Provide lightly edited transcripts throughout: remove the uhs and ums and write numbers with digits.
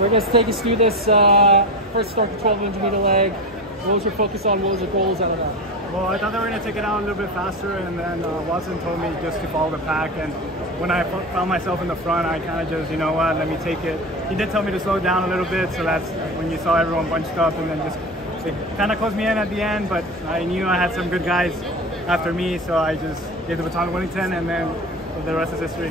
We're going to take us through this first start the 1200 meter leg. What was your focus on? What was your goals out of that? Well, I thought they were going to take it out a little bit faster, and then Watson told me just to follow the pack. And when I found myself in the front, I kind of just, you know what, let me take it. He did tell me to slow down a little bit, so that's when you saw everyone bunched up, and then just it kind of closed me in at the end. But I knew I had some good guys after me, so I just gave the baton to Wellington, and then the rest is history.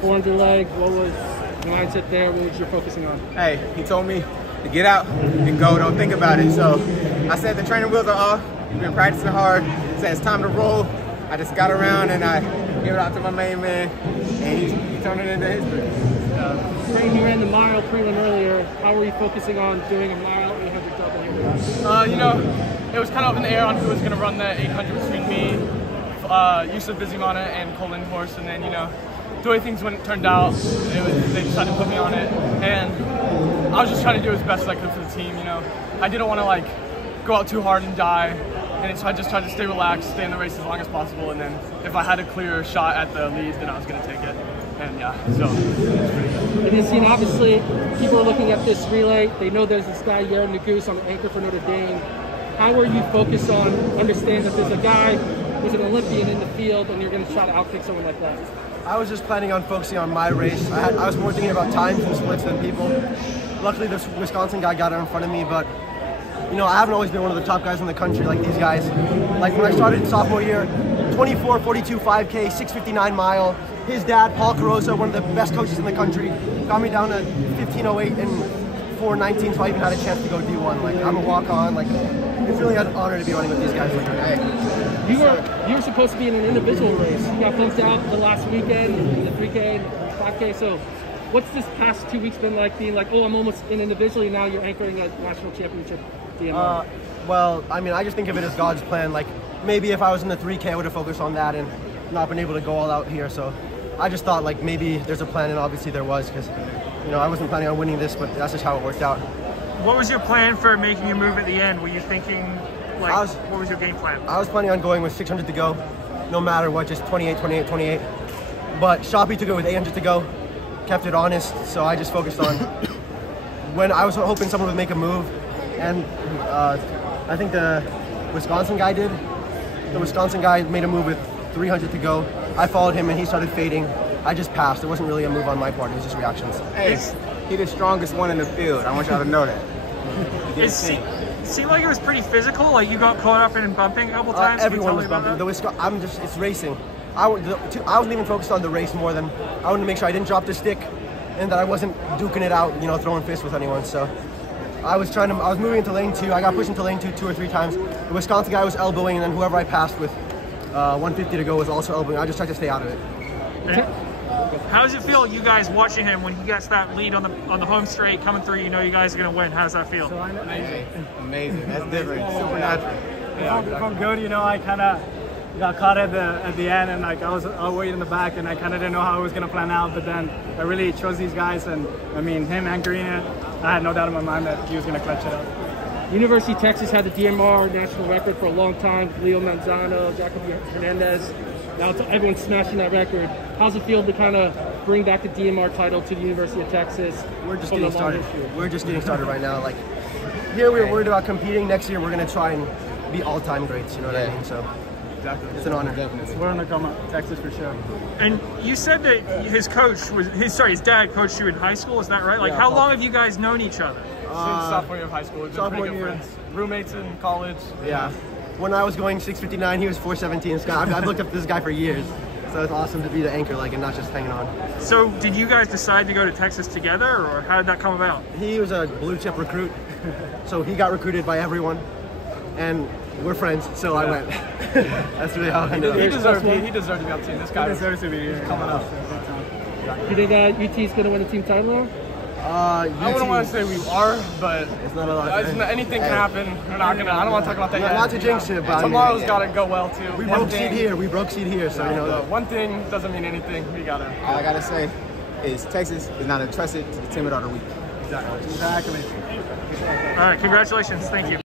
400 leg, what was the mindset there? What was you focusing on? Hey, he told me to get out and go, don't think about it. So I said the training wheels are off. We've been practicing hard. Said it's time to roll. I just got around and I gave it out to my main man, and he turned it into history. You ran the mile pre-run earlier. How were you focusing on doing a mile 800 double here? You know, it was kind of up in the air on who was going to run the 800 between me, Yusuf Bizimana, and Cole Lindhorst, and then, you know, the way things turned out, they decided to put me on it, and I was just trying to do as best as I could for the team. You know, I didn't want to like go out too hard and die, and so I just tried to stay relaxed, stay in the race as long as possible, and then if I had a clear shot at the lead, then I was going to take it. And yeah, so it was pretty good. And you see, obviously, people are looking at this relay. They know there's this guy, Yaron Nuguse, on the anchor for Notre Dame. How are you focused on understanding that there's a guy who's an Olympian in the field, and you're going to try to outkick someone like that? I was just planning on focusing on my race. I was more thinking about times and splits than people. Luckily, this Wisconsin guy got it in front of me, but you know, I haven't always been one of the top guys in the country like these guys. Like when I started sophomore year, 24, 42, 5K, 659 mile. His dad, Paul Carosa, one of the best coaches in the country, got me down to 1508 and 419, so I even had a chance to go D1. Like I'm a walk-on. Like it's really an honor to be running with these guys. Like, hey. You were supposed to be in an individual race. You got bumped out the last weekend in the 3K and 5K. So, what's this past 2 weeks been like? Being like, oh, I'm almost in individually. Now you're anchoring a national championship DMR. Well, I mean, I just think of it as God's plan. Like maybe if I was in the 3K, I would have focused on that and not been able to go all out here. So, I just thought like maybe there's a plan, and obviously there was, because you know I wasn't planning on winning this, but that's just how it worked out. What was your plan for making a move at the end? Were you thinking, like, what was your game plan? I was planning on going with 600 to go, no matter what, just 28, 28, 28. But Shoppy took it with 800 to go, kept it honest, so I just focused on when I was hoping someone would make a move, and I think the Wisconsin guy did. The Wisconsin guy made a move with 300 to go. I followed him and he started fading. I just passed. It wasn't really a move on my part, it was just reactions. Hey, he's the strongest one in the field. I want y'all to know that. It seemed like it was pretty physical. Like you got caught up in bumping a couple times. Everyone was bumping. It's racing. I wasn't even focused on the race more than I wanted to make sure I didn't drop the stick and that I wasn't duking it out, you know, throwing fists with anyone. So I was moving into lane 2. I got pushed into lane 2 2 or 3 times. The Wisconsin guy was elbowing, and then whoever I passed with 150 to go was also elbowing. I just tried to stay out of it. How does it feel, you guys watching him when he gets that lead on the home straight coming through? You know you guys are gonna win. How does that feel? Amazing. That's different. Supernatural. If I'm good, you know, I kind of got caught at the end, and like I was waiting in the back, and I kind of didn't know how it was gonna plan out. But then I really chose these guys, and I mean him anchoring it, I had no doubt in my mind that he was gonna clutch it up. University of Texas had the DMR national record for a long time. Leo Manzano, Jacoby Hernandez. Now everyone's smashing that record. How's it feel to kind of bring back the DMR title to the University of Texas? We're just getting started. We're just getting started right now. Like here, we're worried about competing. Next year, we're gonna try and be all-time greats. You know what I mean? So exactly, it's an honor. Definitely, we're gonna come up Texas for sure. And you said that his dad coached you in high school. Is that right? Like, how long have you guys known each other? Since sophomore year of high school, we've been pretty good friends. Roommates in college. Yeah. When I was going 659, he was 417. I've looked up this guy for years, so it's awesome to be the anchor, like, and not just hanging on. So, did you guys decide to go to Texas together, or how did that come about? He was a blue chip recruit, so he got recruited by everyone, and we're friends, so I went. That's really how I ended up. He deserved to be on the team. This guy deserves to be here. Coming up. You think UT's going to win the team title? I wouldn't want to say we are, but it's not a lot. Anything can happen. We're not gonna. I don't want to talk about that yet. Not to jinx it, but tomorrow's got to go well too. We broke seed here. We broke seed here, so you know. One thing doesn't mean anything. We gotta. All I gotta say is Texas is not entrusted to the timid or the weak. Exactly. All right, congratulations. Thank you.